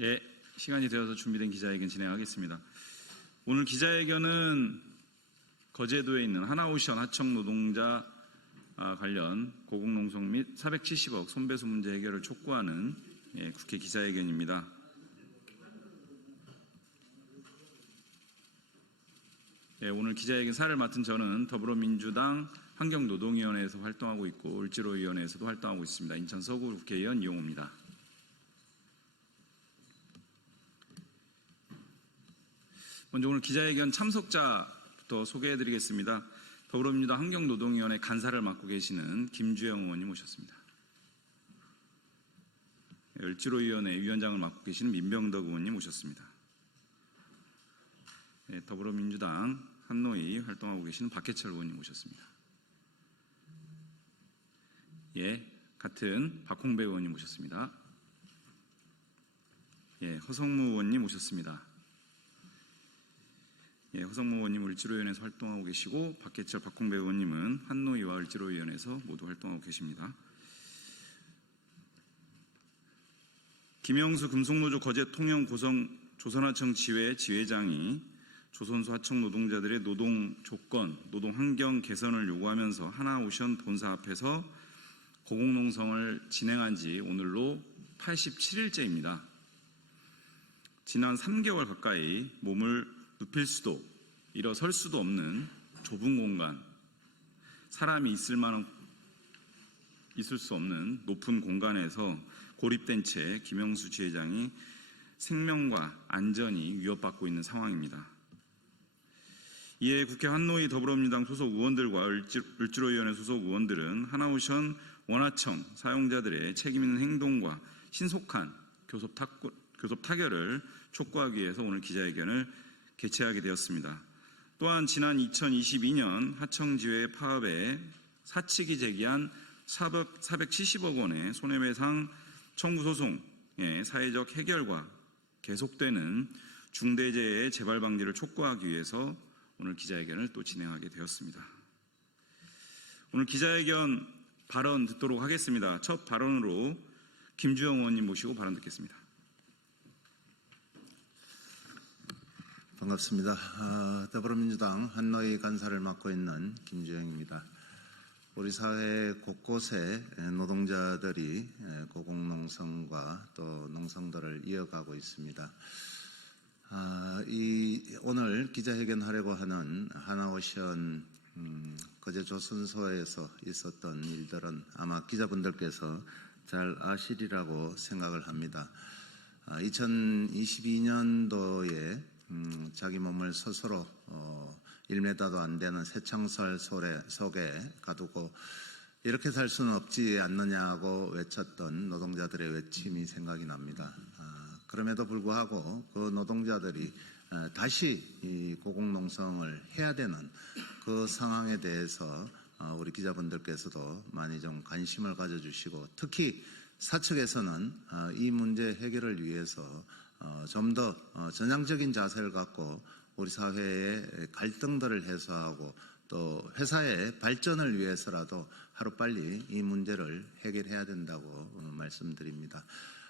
예, 시간이 되어서 준비된 기자회견 진행하겠습니다. 오늘 기자회견은 거제도에 있는 하나오션 하청 노동자 아, 관련 고공농성 및 470억 손배수 문제 해결을 촉구하는 예, 국회 기자회견입니다. 예, 오늘 기자회견 사를 맡은 저는 더불어민주당 환경노동위원회에서 활동하고 있고 을지로위원회에서도 활동하고 있습니다. 인천 서구 국회의원 이용호입니다. 먼저 오늘 기자회견 참석자부터 소개해드리겠습니다. 더불어민주당 환경노동위원회 간사를 맡고 계시는 김주영 의원님 오셨습니다. 을지로위원회 위원장을 맡고 계시는 민병덕 의원님 오셨습니다. 네, 더불어민주당 한노위 활동하고 계시는 박해철 의원님 오셨습니다. 예, 같은 박홍배 의원님 오셨습니다. 예, 허성무 의원님 오셨습니다. 예, 허성무 의원님 을지로위원회에서 활동하고 계시고 박계철 박홍배 의원님은 한노위와 을지로위원회에서 모두 활동하고 계십니다. 김영수 금속노조 거제 통영 고성 조선하청 지회 지회장이 조선소 하청 노동자들의 노동 조건, 노동 환경 개선을 요구하면서 하나오션 본사 앞에서 고공농성을 진행한 지 오늘로 87일째입니다. 지난 3개월 가까이 몸을 눕힐 수도 일어설 수도 없는 좁은 공간, 사람이 있을 만한 있을 수 없는 높은 공간에서 고립된 채 김영수 지회장이 생명과 안전이 위협받고 있는 상황입니다. 이에 국회 한노위 더불어민주당 소속 의원들과 을지로위원회 소속 의원들은 하나오션 원하청 사용자들의 책임 있는 행동과 신속한 교섭, 탁, 교섭 타결을 촉구하기 위해서 오늘 기자회견을 개최하게 되었습니다. 또한 지난 2022년 하청지회 파업에 사측이 제기한 470억 원의 손해배상 청구 소송의 사회적 해결과 계속되는 중대재해 재발 방지를 촉구하기 위해서 오늘 기자회견을 또 진행하게 되었습니다. 오늘 기자회견 발언 듣도록 하겠습니다. 첫 발언으로 김주영 의원님 모시고 발언 듣겠습니다. 반갑습니다. 어, 더불어민주당 한노위 간사를 맡고 있는 김주영입니다. 우리 사회 곳곳에 노동자들이 고공농성과 또 농성들을 이어가고 있습니다. 아, 이 오늘 기자회견하려고 하는 하나오션 음, 거제 조선소에서 있었던 일들은 아마 기자분들께서 잘 아시리라고 생각을 합니다. 아, 2022년도에 음, 자기 몸을 스스로 어, 1m도 안 되는 새창살 소래, 속에 가두고 이렇게 살 수는 없지 않느냐고 외쳤던 노동자들의 외침이 생각이 납니다. 아, 그럼에도 불구하고 그 노동자들이 어, 다시 이 고공농성을 해야 되는 그 상황에 대해서 어, 우리 기자분들께서도 많이 좀 관심을 가져주시고 특히 사측에서는 어, 이 문제 해결을 위해서 좀 더 전향적인 자세를 갖고 우리 사회의 갈등들을 해소하고 또 회사의 발전을 위해서라도 하루빨리 이 문제를 해결해야 된다고 말씀드립니다.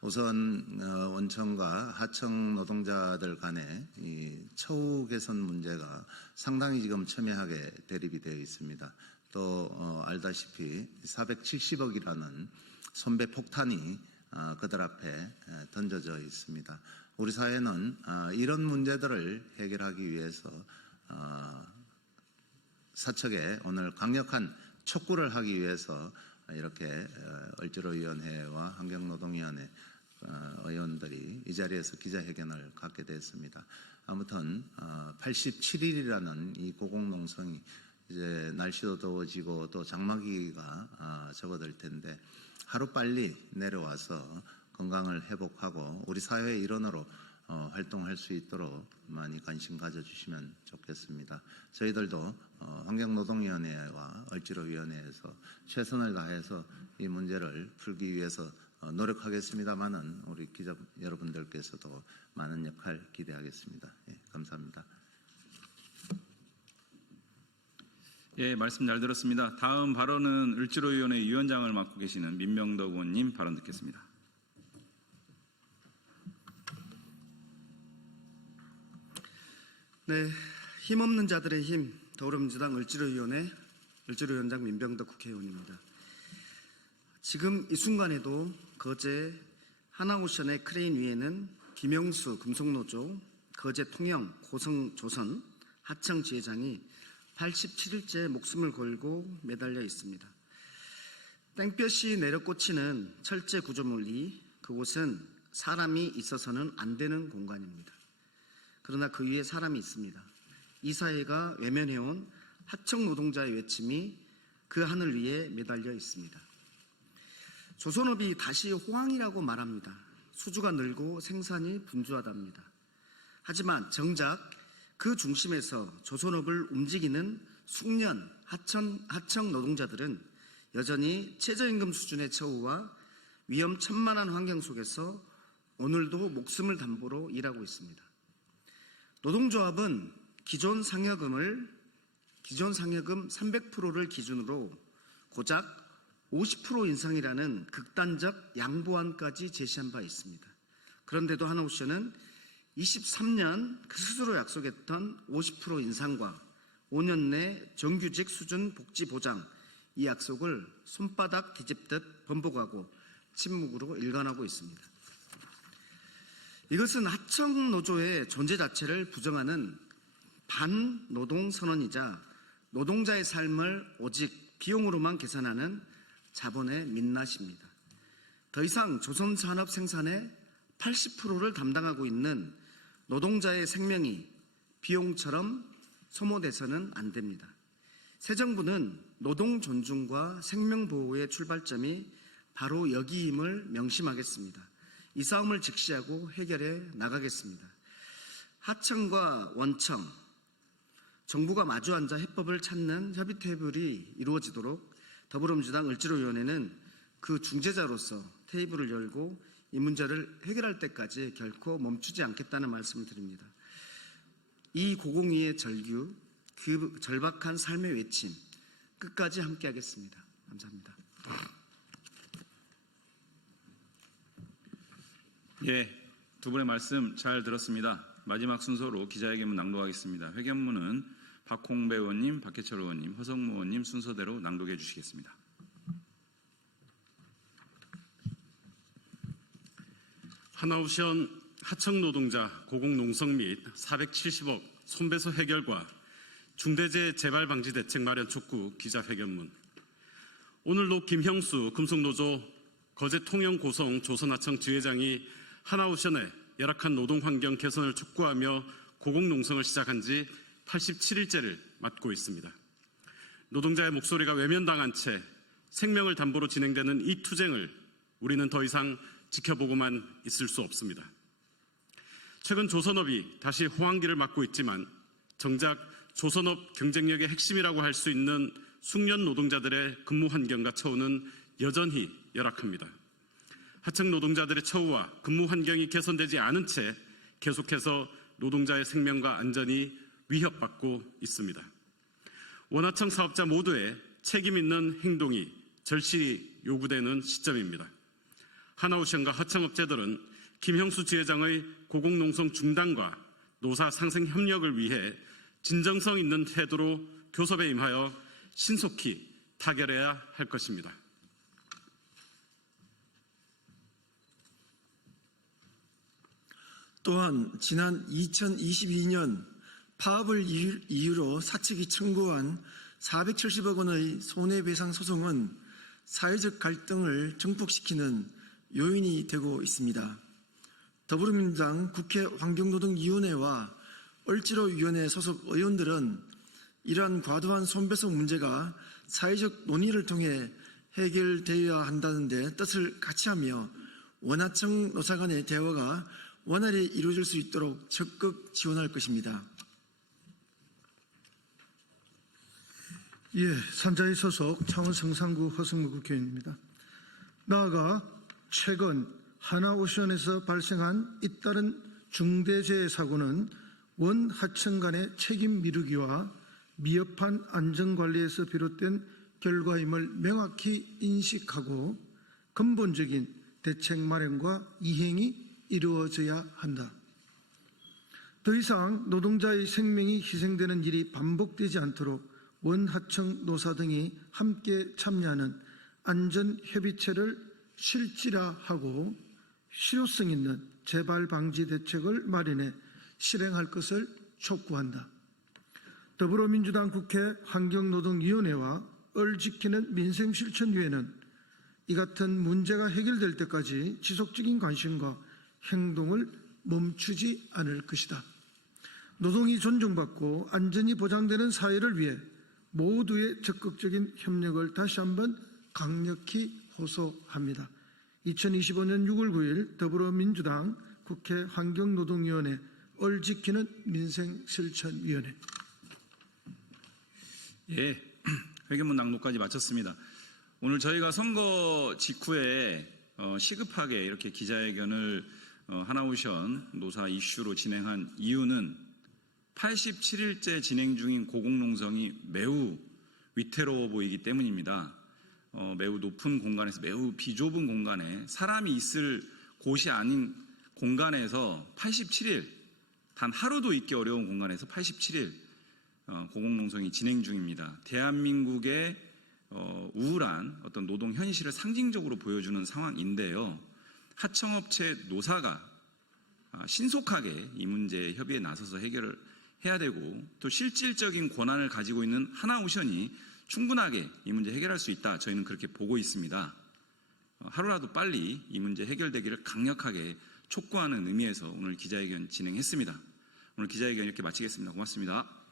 우선 원청과 하청 노동자들 간의 이 처우 개선 문제가 상당히 지금 첨예하게 대립이 되어 있습니다. 또 알다시피 470억이라는 손배 폭탄이 그들 앞에 던져져 있습니다. 우리 사회는 이런 문제들을 해결하기 위해서 사측에 오늘 강력한 촉구를 하기 위해서 이렇게 을지로위원회와 환경노동위원회 의원들이 이 자리에서 기자회견을 갖게 됐습니다. 아무튼 87일이라는 이 고공농성이 이제 날씨도 더워지고 또 장마기가 접어들 텐데 하루 빨리 내려와서 건강을 회복하고 우리 사회의 일원으로 어, 활동할 수 있도록 많이 관심 가져주시면 좋겠습니다. 저희들도 어, 환경노동위원회와 얼지로위원회에서 최선을 다해서 이 문제를 풀기 위해서 어, 노력하겠습니다만은 우리 기자 여러분들께서도 많은 역할 기대하겠습니다. 예, 감사합니다. 예, 말씀 잘 들었습니다. 다음 발언은 을지로위원회 위원장을 맡고 계시는 민명덕 의원님 발언 듣겠습니다. 네, 힘없는 자들의 힘 더불어민주당 을지로위원회 을지로위원장 민병덕 국회의원입니다. 지금 이 순간에도 거제 하나오션의 크레인 위에는 김영수 금속노조 거제 통영 고성조선 하청 지회장이 87일째 목숨을 걸고 매달려 있습니다. 땡볕이 내려꽂히는 철제 구조물이 그곳은 사람이 있어서는 안 되는 공간입니다. 그러나 그 위에 사람이 있습니다. 이 사회가 외면해온 하청 노동자의 외침이 그 하늘 위에 매달려 있습니다. 조선업이 다시 호황이라고 말합니다. 수주가 늘고 생산이 분주하답니다. 하지만 정작 그 중심에서 조선업을 움직이는 숙련 하청, 하청 노동자들은 여전히 최저임금 수준의 처우와 위험천만한 환경 속에서 오늘도 목숨을 담보로 일하고 있습니다. 노동조합은 기존 상여금을 기존 상여금 300%를 기준으로 고작 50% 인상이라는 극단적 양보안까지 제시한 바 있습니다. 그런데도 하나오션은 23년 그 스스로 약속했던 50% 인상과 5년 내 정규직 수준 복지 보장 이 약속을 손바닥 뒤집듯 번복하고 침묵으로 일관하고 있습니다. 이것은 하청 노조의 존재 자체를 부정하는 반노동 선언이자 노동자의 삶을 오직 비용으로만 계산하는 자본의 민낯입니다. 더 이상 조선 산업 생산의 80%를 담당하고 있는 노동자의 생명이 비용처럼 소모돼서는 안 됩니다. 새 정부는 노동 존중과 생명 보호의 출발점이 바로 여기임을 명심하겠습니다. 이 싸움을 직시하고 해결해 나가겠습니다. 하청과 원청, 정부가 마주 앉아 해법을 찾는 협의 테이블이 이루어지도록 더불어민주당 을지로위원회는 그 중재자로서 테이블을 열고 이 문제를 해결할 때까지 결코 멈추지 않겠다는 말씀을 드립니다. 이 고공위의 절규, 그 절박한 삶의 외침, 끝까지 함께하겠습니다. 감사합니다. 예, 두 분의 말씀 잘 들었습니다. 마지막 순서로 기자회견문 낭독하겠습니다. 회견문은 박홍배 의원님, 박해철 의원님, 허성무 의원님 순서대로 낭독해 주시겠습니다. 하나오션 하청 노동자 고공 농성 및 470억 손배소 해결과 중대재해 재발 방지 대책 마련 촉구 기자회견문. 오늘도 김형수 금속노조 거제 통영 고성 조선하청 지회장이 하나오션의 열악한 노동 환경 개선을 촉구하며 고공 농성을 시작한 지 87일째를 맞고 있습니다. 노동자의 목소리가 외면당한 채 생명을 담보로 진행되는 이 투쟁을 우리는 더 이상 지켜보고만 있을 수 없습니다. 최근 조선업이 다시 호황기를 맞고 있지만 정작 조선업 경쟁력의 핵심이라고 할 수 있는 숙련 노동자들의 근무 환경과 처우는 여전히 열악합니다. 하청 노동자들의 처우와 근무 환경이 개선되지 않은 채 계속해서 노동자의 생명과 안전이 위협받고 있습니다. 원하청 사업자 모두의 책임 있는 행동이 절실히 요구되는 시점입니다. 하나오션과 하청업체들은 김형수 지회장의 고공농성 중단과 노사 상생 협력을 위해 진정성 있는 태도로 교섭에 임하여 신속히 타결해야 할 것입니다. 또한 지난 2022년 파업을 이유- 이유로 사측이 청구한 470억 원의 손해배상 소송은 사회적 갈등을 증폭시키는 요인이 되고 있습니다. 더불어민주당 국회 환경노동위원회와 을지로위원회 소속 의원들은 이러한 과도한 손배소 문제가 사회적 논의를 통해 해결되어야 한다는 데 뜻을 같이 하며 원하청 노사 간의 대화가 원활히 이루어질 수 있도록 적극 지원할 것입니다. 예, 산자의 소속 창원 성산구 허승무 국회의원입니다. 나아가 최근 하나오션에서 발생한 잇따른 중대재해 사고는 원 하청 간의 책임 미루기와 미흡한 안전관리에서 비롯된 결과임을 명확히 인식하고 근본적인 대책 마련과 이행이 이루어져야 한다. 더 이상 노동자의 생명이 희생되는 일이 반복되지 않도록 원하청 노사 등이 함께 참여하는 안전협의체를 실질화 하고 실효성 있는 재발 방지 대책을 마련해 실행할 것을 촉구한다. 더불어민주당 국회 환경노동위원회와 을 지키는 민생실천위원회는 이 같은 문제가 해결될 때까지 지속적인 관심과 행동을 멈추지 않을 것이다. 노동이 존중받고 안전이 보장되는 사회를 위해 모두의 적극적인 협력을 다시 한번 강력히 호소합니다. 2025년 6월 9일 더불어민주당 국회 환경노동위원회 얼 지키는 민생실천위원회 예, 회견문 낭독까지 마쳤습니다. 오늘 저희가 선거 직후에 어, 시급하게 이렇게 기자회견을 어, 하나오션 노사 이슈로 진행한 이유는 87일째 진행 중인 고공농성이 매우 위태로워 보이기 때문입니다. 어, 매우 높은 공간에서 매우 비좁은 공간에 사람이 있을 곳이 아닌 공간에서 87일 단 하루도 있기 어려운 공간에서 87일 어, 고공농성이 진행 중입니다. 대한민국의 어, 우울한 어떤 노동 현실을 상징적으로 보여주는 상황인데요. 하청업체 노사가 아, 신속하게 이 문제 협의에 나서서 해결을 해야 되고 또 실질적인 권한을 가지고 있는 하나오션이 충분하게 이 문제 해결할 수 있다. 저희는 그렇게 보고 있습니다. 어, 하루라도 빨리 이 문제 해결되기를 강력하게 촉구하는 의미에서 오늘 기자회견 진행했습니다. 오늘 기자회견 이렇게 마치겠습니다. 고맙습니다.